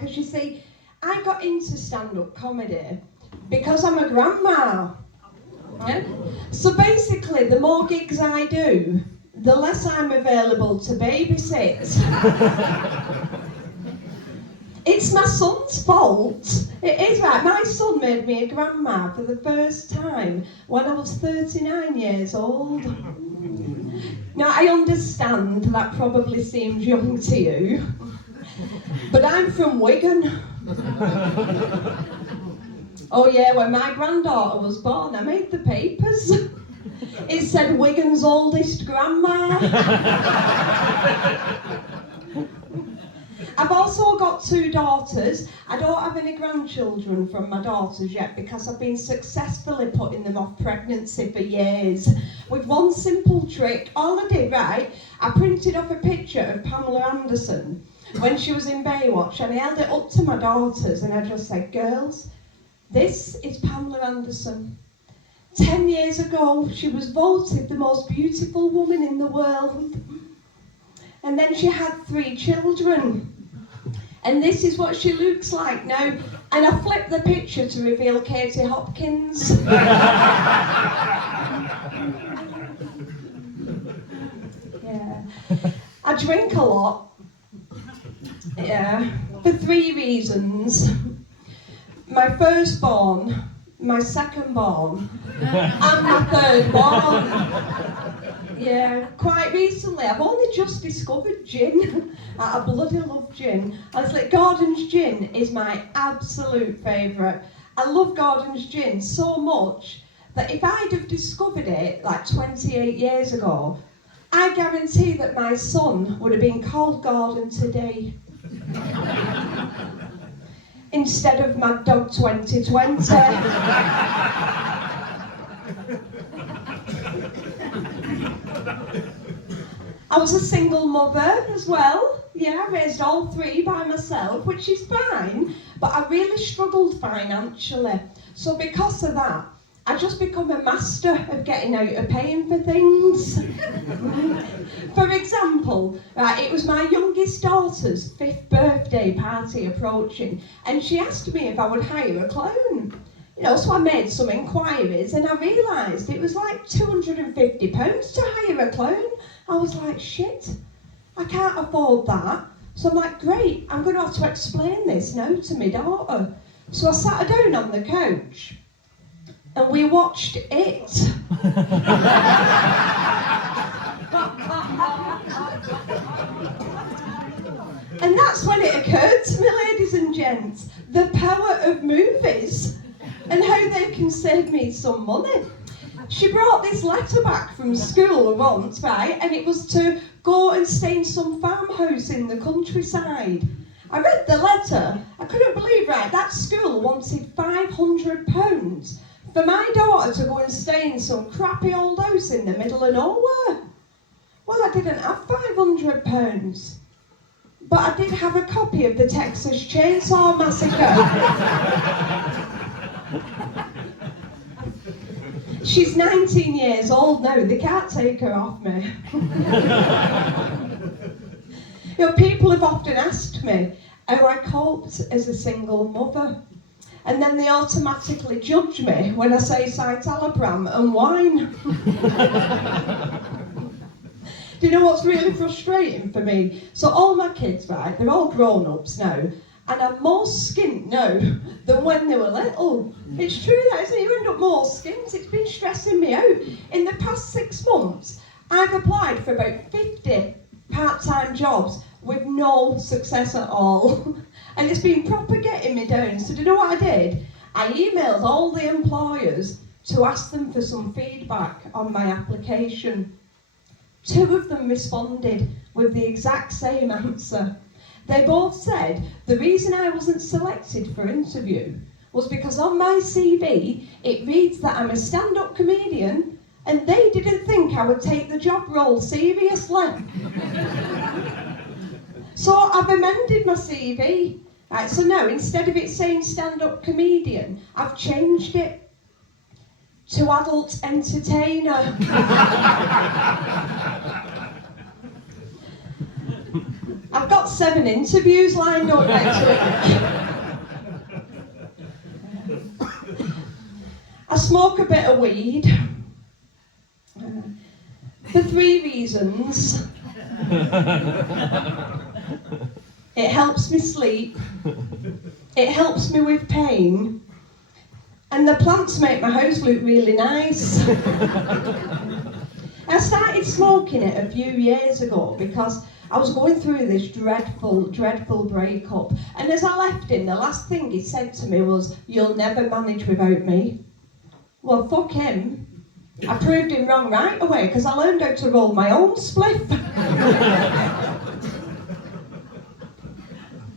because you see, I got into stand-up comedy because I'm a grandma. Yeah? So basically, the more gigs I do, the less I'm available to babysit. It's my son's fault. It is right. My son made me a grandma for the first time when I was 39 years old. Now, I understand that probably seems young to you, but I'm from Wigan. Oh yeah, when my granddaughter was born, I made the papers. It said Wigan's oldest grandma. I've also got 2 daughters. I don't have any grandchildren from my daughters yet because I've been successfully putting them off pregnancy for years. With one simple trick, all I did, right, I printed off a picture of Pamela Anderson when she was in Baywatch and I held it up to my daughters and I just said, girls, this is Pamela Anderson. 10 years ago, she was voted the most beautiful woman in the world. And then she had 3 children. And this is what she looks like now. And I flipped the picture to reveal Katie Hopkins. Yeah. I drink a lot. Yeah. For 3 reasons. My firstborn, my secondborn, and my thirdborn. Yeah, quite recently. I've only just discovered gin. I bloody love gin. Honestly, Gordon's gin is my absolute favourite. I love Gordon's gin so much that if I'd have discovered it like 28 years ago, I guarantee that my son would have been called Gordon today. Instead of Mad Dog 2020. I was a single mother as well. Yeah, I raised all 3 by myself, which is fine, but I really struggled financially. So because of that, I just become a master of getting out of paying for things. For example, right, it was my youngest daughter's 5th birthday party approaching, and she asked me if I would hire a clown. You know, so I made some inquiries and I realised it was like £250 to hire a clown. I was like, shit, I can't afford that. So I'm like, great, I'm going to have to explain this now to my daughter. So I sat her down on the couch and we watched it. And that's when it occurred to me, ladies and gents, the power of movies and how they can save me some money. She brought this letter back from school once, right, and it was to go and stay in some farmhouse in the countryside. I read the letter, I couldn't believe, right, that school wanted £500 for my daughter to go and stay in some crappy old house in the middle of nowhere. Well, I didn't have £500, but I did have a copy of the Texas Chainsaw Massacre. She's 19 years old now, they can't take her off me. You know, people have often asked me how I coped as a single mother. And then they automatically judge me when I say citalopram and wine. Do you know what's really frustrating for me? So all my kids, right, they're all grown-ups now, and I'm more skint now than when they were little. It's true that, isn't it? You end up more skint. It's been stressing me out. In the past 6 months, I've applied for about 50 part-time jobs with no success at all. And it's been proper getting me down. So do you know what I did? I emailed all the employers to ask them for some feedback on my application. 2 of them responded with the exact same answer. They both said the reason I wasn't selected for interview was because on my CV it reads that I'm a stand-up comedian and they didn't think I would take the job role seriously. So I've amended my CV. Right, so now instead of it saying stand-up comedian, I've changed it to adult entertainer. I've got 7 interviews lined up next week. I smoke a bit of weed. For 3 reasons. It helps me sleep. It helps me with pain. And the plants make my house look really nice. I started smoking it a few years ago because I was going through this dreadful breakup. And as I left him, the last thing he said to me was, "You'll never manage without me." Well, fuck him. I proved him wrong right away because I learned how to roll my own spliff.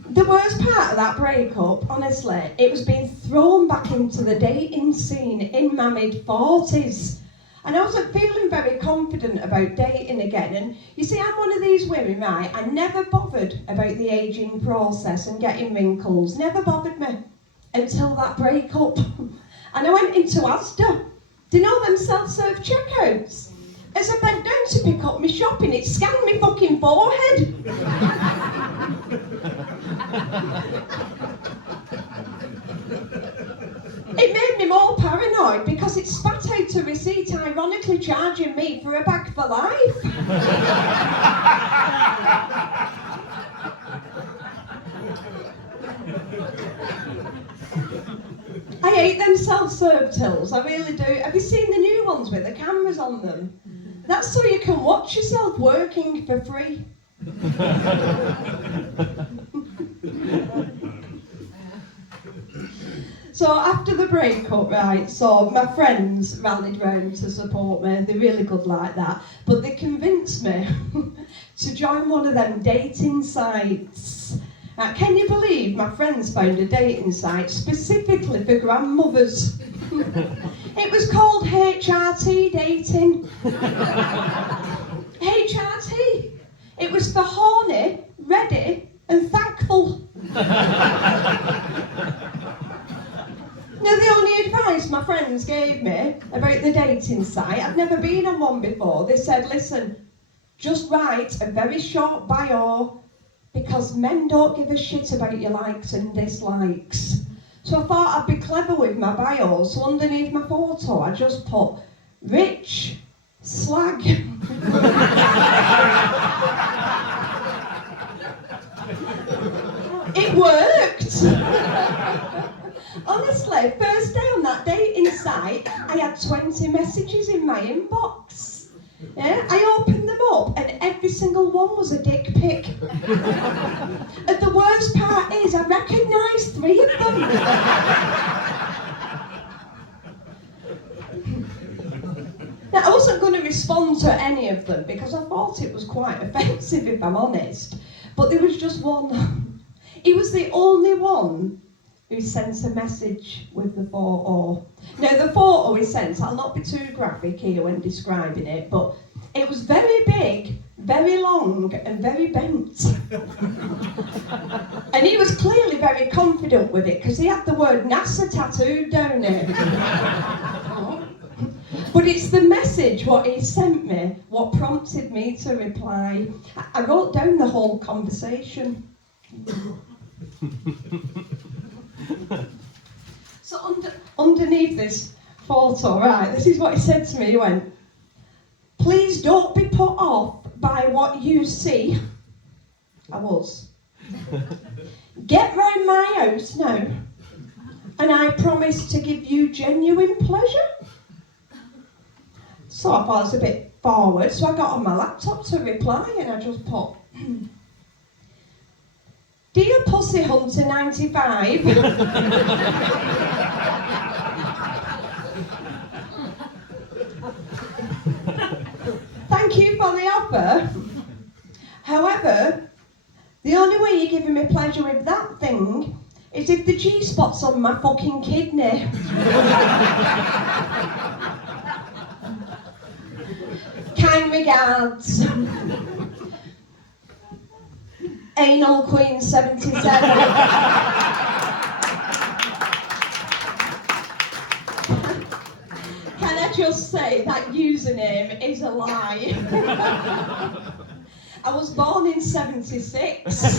The worst part of that breakup, honestly, it was being thrown back into the dating scene in my mid-40s. And I wasn't feeling very confident about dating again. And you see, I'm one of these women, right? I never bothered about the ageing process and getting wrinkles. Never bothered me until that breakup. And I went into Asda. Do you know them self-serve checkouts? As I bent down to pick up my shopping, it scanned my fucking forehead. It made me more paranoid because it spat out a receipt ironically charging me for a bag for life. I hate them self-serve tills, I really do. Have you seen the new ones with the cameras on them? That's so you can watch yourself working for free. So after the breakup, right, so my friends rallied round to support me. They're really good like that. But they convinced me to join one of them dating sites. Can you believe my friends found a dating site specifically for grandmothers? It was called HRT dating. HRT. It was for horny, ready and thankful. Now, the only advice my friends gave me about the dating site, I'd never been on one before, they said, listen, just write a very short bio because men don't give a shit about your likes and dislikes. So I thought I'd be clever with my bio, so underneath my photo I just put, rich, slag. It worked! Honestly, first day on that dating site, I had 20 messages in my inbox. Yeah, I opened them up and every single one was a dick pic. And the worst part is I recognised 3 of them. Now, I wasn't going to respond to any of them because I thought it was quite offensive, if I'm honest. But there was just one. He was the only one who sent a message with the photo. Now, the photo he sent, I'll not be too graphic here when describing it, but it was very big, very long, and very bent. And he was clearly very confident with it, because he had the word NASA tattooed down it. But it's the message what he sent me, what prompted me to reply. I wrote down the whole conversation. So underneath this photo, right, this is what he said to me. He went, "Please don't be put off by what you see." I was. "Get round my house now, and I promise to give you genuine pleasure." So I thought it was a bit forward, so I got on my laptop to reply, and I just put, "Dear Pussy Hunter 95, thank you for the offer. However, the only way you're giving me pleasure with that thing is if the G-spot's on my fucking kidney. Kind regards, Anal Queen 77. Can I just say that username is a lie? I was born in 76.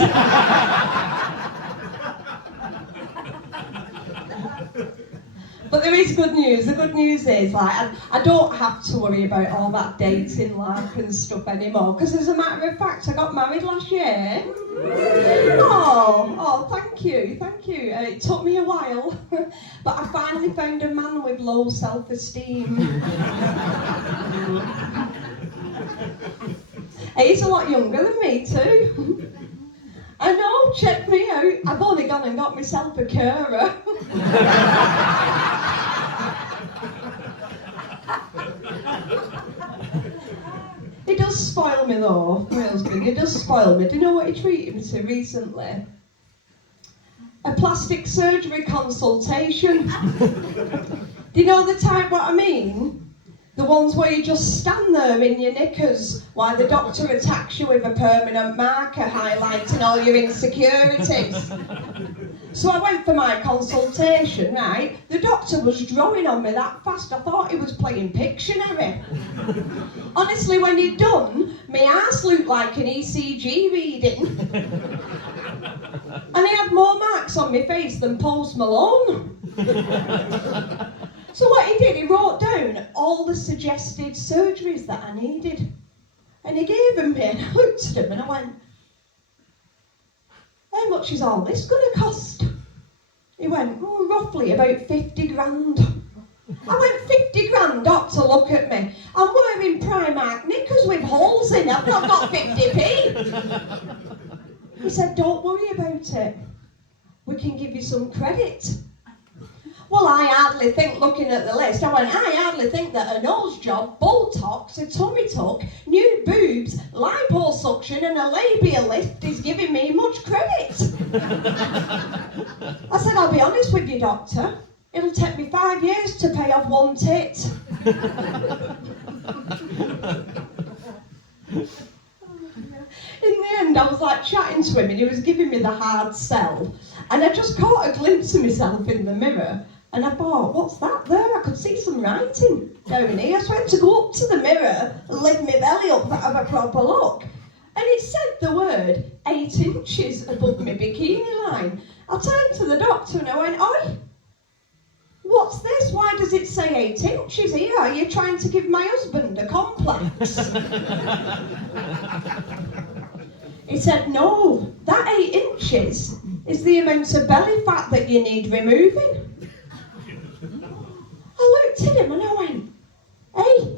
But there is good news. The good news is, like, I don't have to worry about all that dating life and stuff anymore. Because as a matter of fact, I got married last year. Oh, thank you. It took me a while, but I finally found a man with low self-esteem. He's a lot younger than me too. I know, check me out. I've only gone and got myself a carer. He does spoil me though, my husband. He does spoil me. Do you know what he treated me to recently? A plastic surgery consultation. Do you know the type what I mean? The ones where you just stand there in your knickers while the doctor attacks you with a permanent marker highlighting all your insecurities. So I went for my consultation, right? The doctor was drawing on me that fast, I thought he was playing Pictionary. Honestly, when he'd done, my arse looked like an ECG reading. And he had more marks on my face than Post Malone. So what he did, he wrote down all the suggested surgeries that I needed. And he gave them me, and I looked at him and I went, how much is all this going to cost? He went, roughly about 50 grand. I went, 50 grand, doctor, look at me. I'm wearing Primark knickers with holes in, I've not got 50p. He said, don't worry about it. We can give you some credit. Well, I hardly think, looking at the list, I hardly think that a nose job, Botox, a tummy tuck, new boobs, liposuction and a labia lift is giving me much credit. I said, I'll be honest with you, doctor, it'll take me 5 years to pay off one tit. In the end, I was like chatting to him and he was giving me the hard sell. And I just caught a glimpse of myself in the mirror. And I thought, what's that there? I could see some writing down here. So I had to go up to the mirror and lift my belly up to have a proper look. And it said the word 8 inches above my bikini line. I turned to the doctor and I went, oi, what's this? Why does it say 8 inches here? Are you trying to give my husband a complex? He said, no, that 8 inches is the amount of belly fat that you need removing. I looked at him and I went, hey,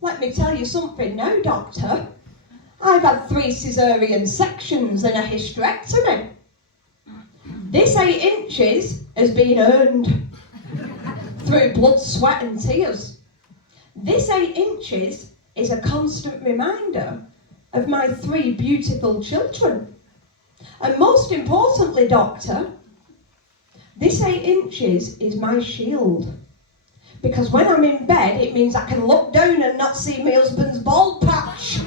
let me tell you something now, doctor. I've had 3 caesarean sections and a hysterectomy. This 8 inches has been earned through blood, sweat and tears. This 8 inches is a constant reminder of my 3 beautiful children. And most importantly, doctor, this 8 inches is my shield. Because when I'm in bed, it means I can look down and not see my husband's bald patch.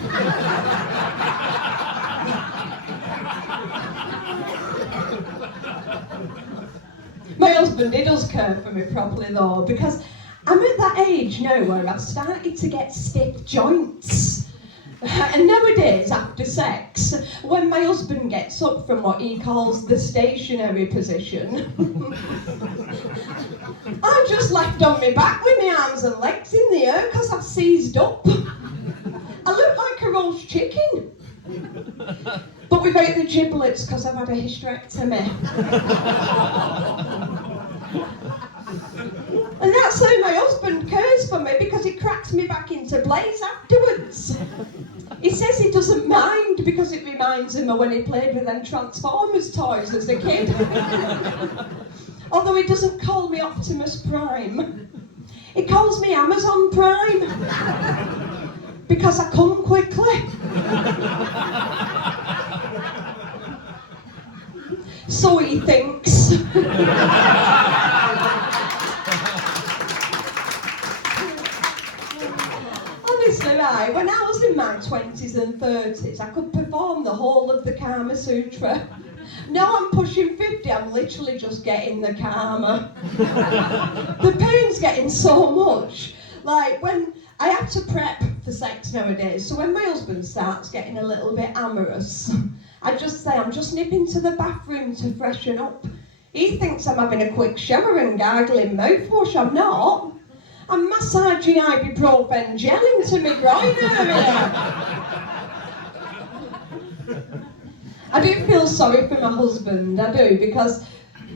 My husband, he does care for me properly though, because I'm at that age now where I've started to get stiff joints. And nowadays, after sex, when my husband gets up from what he calls the stationary position, I'm just left on my back with my arms and legs in the air because I've seized up. I look like a roast chicken, but without the giblets because I've had a hysterectomy. And that's how my husband cares for me, because he cracks me back into place afterwards. He says he doesn't mind because it reminds him of when he played with them Transformers toys as a kid. Although he doesn't call me Optimus Prime. He calls me Amazon Prime. Because I come quickly. So he thinks. Honestly, right, when I was in my 20s and 30s, I could perform the whole of the Kama Sutra. Now I'm pushing 50, I'm literally just getting the karma. The pain's getting so much. Like when I had to prep for sex nowadays. So when my husband starts getting a little bit amorous, I just say, I'm just nipping to the bathroom to freshen up. He thinks I'm having a quick shower and gargling mouthwash. I'm not. I'm massaging ibuprofen gel into my groin area. I do feel sorry for my husband, I do, because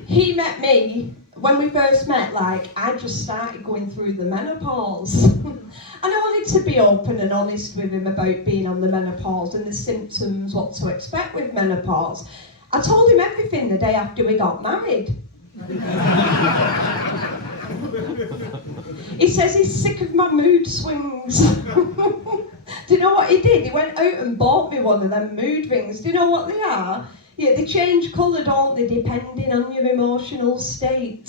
he met me, when we first met, like, I just started going through the menopause. And I wanted to be open and honest with him about being on the menopause and the symptoms, what to expect with menopause. I told him everything the day after we got married. He says he's sick of my mood swings. Do you know what he did? He went out and bought me one of them mood rings. Do you know what they are? Yeah, they change colour, don't they, depending on your emotional state.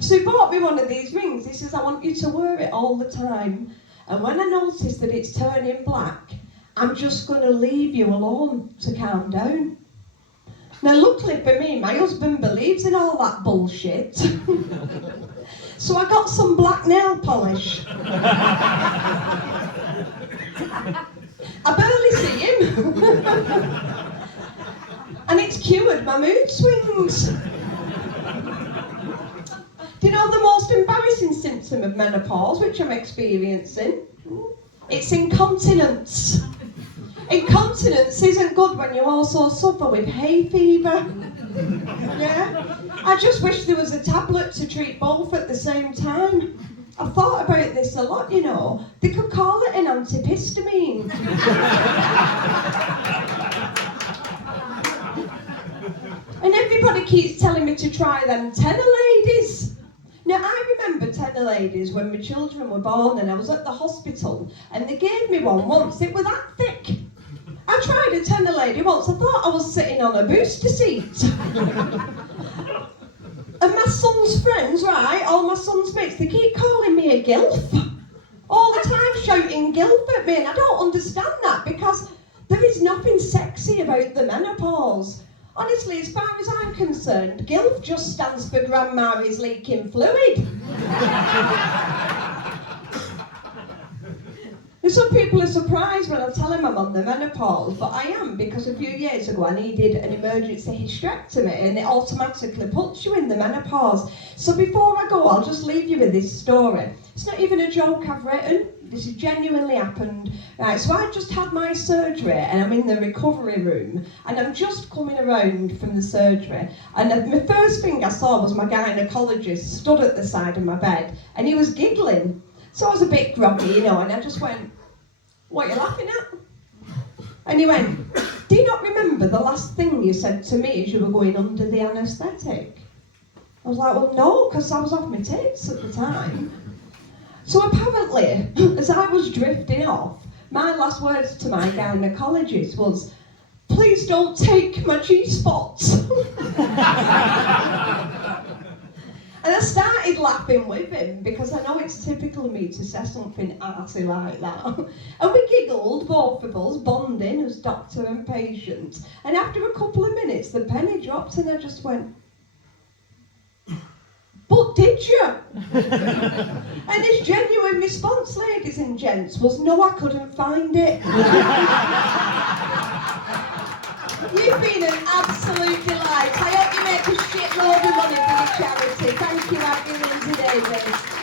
So he bought me one of these rings. He says, I want you to wear it all the time. And when I notice that it's turning black, I'm just going to leave you alone to calm down. Now, luckily for me, my husband believes in all that bullshit. So I got some black nail polish. I barely see him. And it's cured my mood swings. Do you know the most embarrassing symptom of menopause, which I'm experiencing? It's incontinence. Incontinence isn't good when you also suffer with hay fever. Yeah? I just wish there was a tablet to treat both at the same time. I've thought about this a lot, you know. They could call it an antihistamine. And everybody keeps telling me to try them tenor ladies. Now, I remember tenor ladies when my children were born and I was at the hospital and they gave me one once. It was that thick. I tried a tenor lady once. I thought I was sitting on a booster seat. And my son's friends, right, all my son's mates, they keep calling me a gilf. All the time shouting gilf at me, and I don't understand that because there is nothing sexy about the menopause. Honestly, as far as I'm concerned, gilf just stands for Grandma is leaking fluid. And some people are surprised when I tell them I'm on the menopause, but I am, because a few years ago I needed an emergency hysterectomy and it automatically puts you in the menopause. So before I go, I'll just leave you with this story. It's not even a joke I've written. This has genuinely happened. Right, so I just had my surgery and I'm in the recovery room and I'm just coming around from the surgery and my first thing I saw was my gynaecologist stood at the side of my bed and he was giggling. So I was a bit groggy, you know, and I just went, "What are you laughing at?" And he went, "Do you not remember the last thing you said to me as you were going under the anaesthetic?" I was like, "Well, no, because I was off my tits at the time." So apparently, as I was drifting off, my last words to my gynaecologist was, "Please don't take my G-spots." And I started laughing with him because I know it's typical of me to say something arsey like that. And we giggled, both of us, bonding as doctor and patient. And after a couple of minutes, the penny dropped and I just went, "But did you?" And his genuine response, ladies and gents, was, "No, I couldn't find it." You've been an absolute delight. I hope you make a shitload of money for your charity. Thank you, Abby Lindsay Davis.